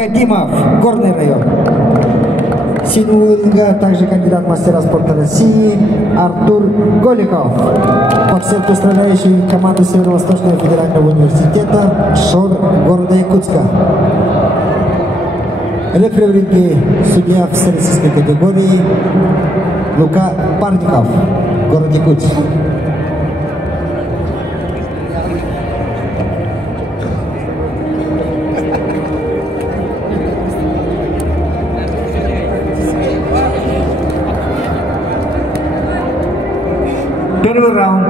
Гадимов, Горный район. Синего ринга также кандидат мастера спорта России Артур Голиков. Боксер, представляющий команду Северо-Восточного федерального университета ШОР города Якутска. Рефери в ринге судья в советской категории Лука Парников, город Якутск. Первый раунд.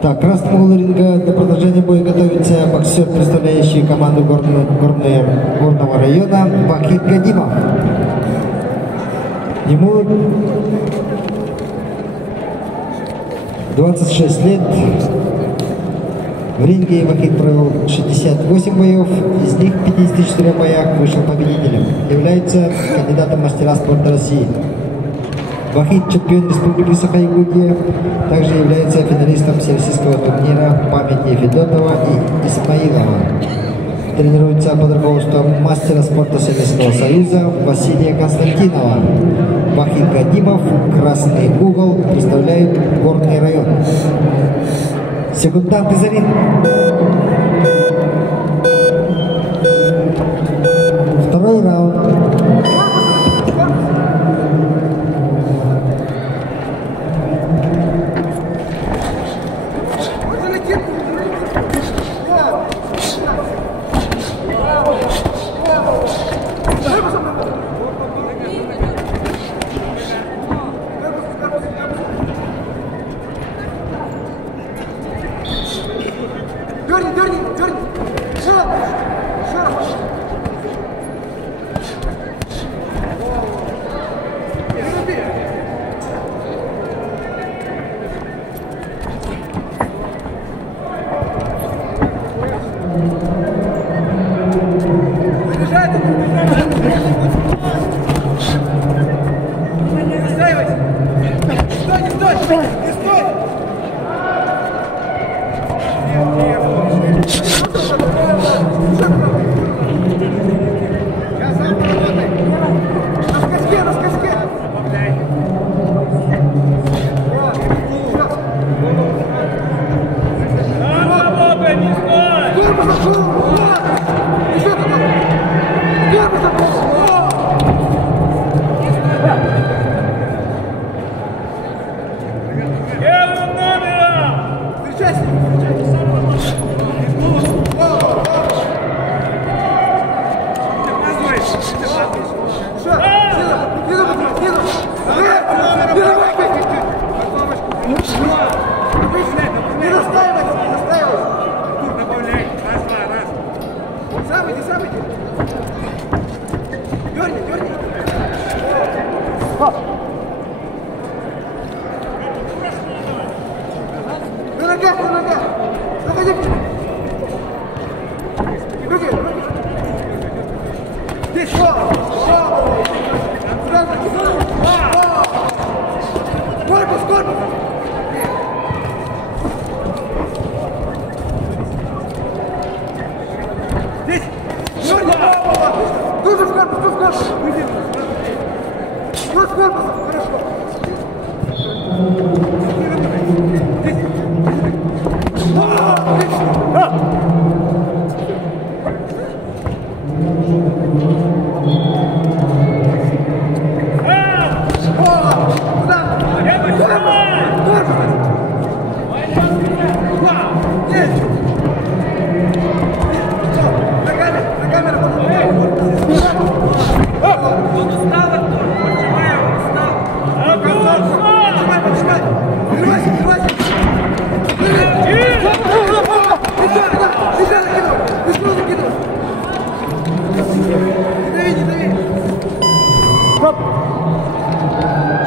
Так, красного угла ринга для продолжения боя готовится боксер, представляющий команду горного района Вахид Гадимов. Ему 26 лет. В ринге Вахид провел 68 боев, из них в 54 боях вышел победителем. Является кандидатом мастера спорта России. Вахид чемпион Республики Саха-Якутия, также является финалистом всероссийского турнира памяти Федотова и Исмаилова. Тренируется под руководством мастера спорта Советского Союза Василия Константинова. Вахид Гадимов, красный угол, представляет горный район. Секундант из ринга. Второй раунд.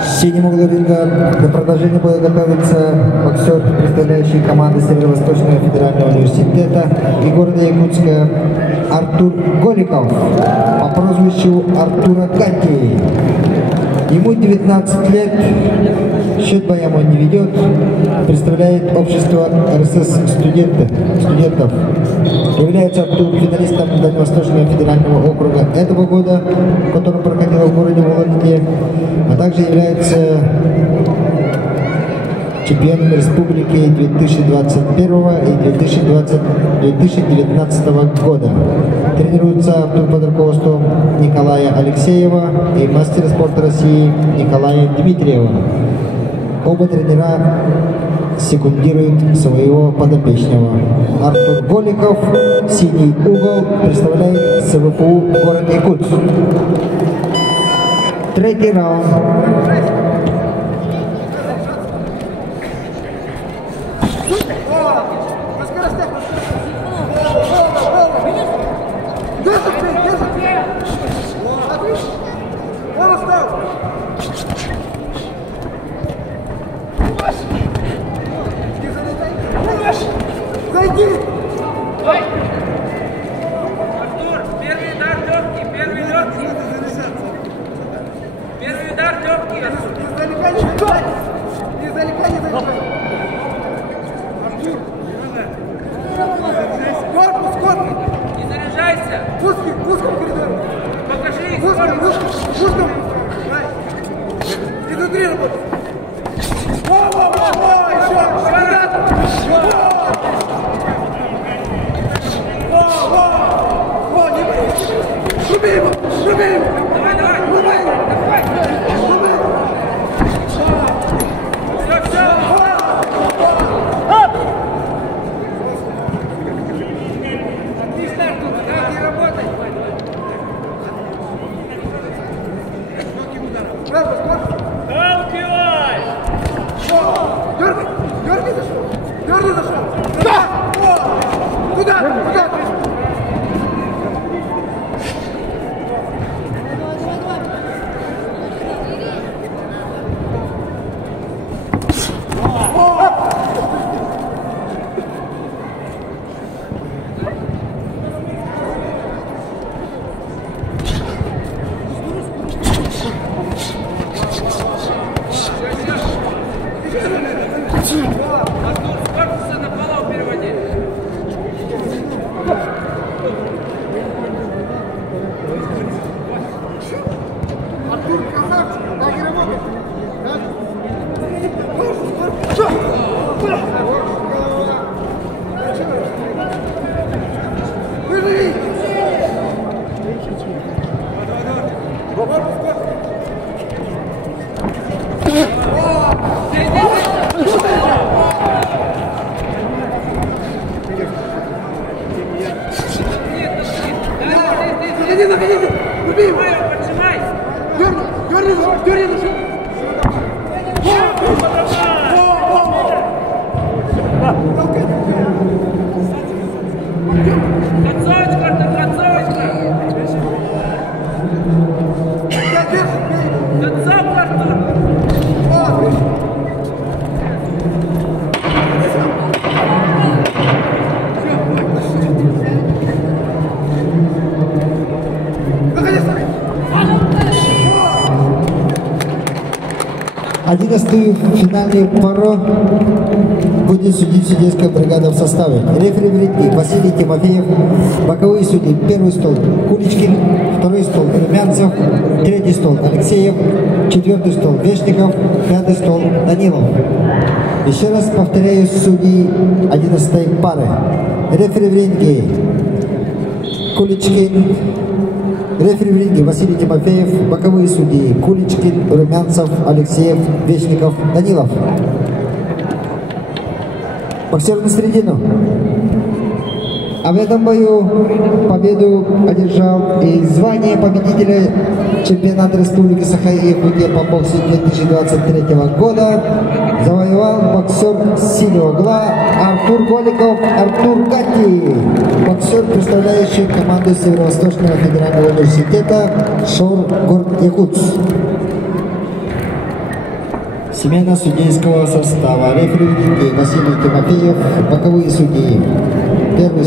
В синем углу ринга для продолжения боя готовится боксер, представляющий команду Северо-Восточного федерального университета и города Якутска Артур Голиков по прозвищу Артура Ганти. Ему 19 лет, счет боям он не ведет, представляет общество РСС студентов. Является Артур финалистом Дальневосточного федерального округа этого года, который проходил в городе Вологде, а также является чемпионом республики 2021 и 2019 года. Тренируется Артур под руководством Николая Алексеева и мастера спорта России Николая Дмитриева. Оба тренера секундируют своего подопечного. Артур Голиков, синий угол, представляет СВПУ город Якутск. Третий раунд. Зайди! Артур, первый удар легкий, первый легкий. Первый удар легкий, Артур. Издалека не залегай. Издалека не залегай. Артур, Артур, с корпуса на полу переводи. Артур, красавчик, так и работает. Концовочка, Артур, концовочка. Концовка, Артур. Одиннадцатую финальную пару будет судить судейская бригада в составе. Рефери в ринге Василий Тимофеев, боковые судьи: первый стол Куличкин, второй стол Румянцев, третий стол Алексеев, четвертый стол Вешников, пятый стол Данилов. Еще раз повторяю судьи 11-й пары. Рефери в ринге Куличкин, рефери в ринге Василий Тимофеев, боковые судьи Куличкин, Румянцев, Алексеев, Вешников, Данилов. Боксер на середину. А в этом бою победу одержал и звание победителя чемпионата Республики Саха-Якутия по боксу 2023 года завоевал боксер с синего угла Артур Голиков, Артур Гати, боксер, представляющий команду Северо-Восточного федерального университета ШОР город Якутск. Смена судейского состава. Рефери Василий Тимофеев, боковые судьи. Первый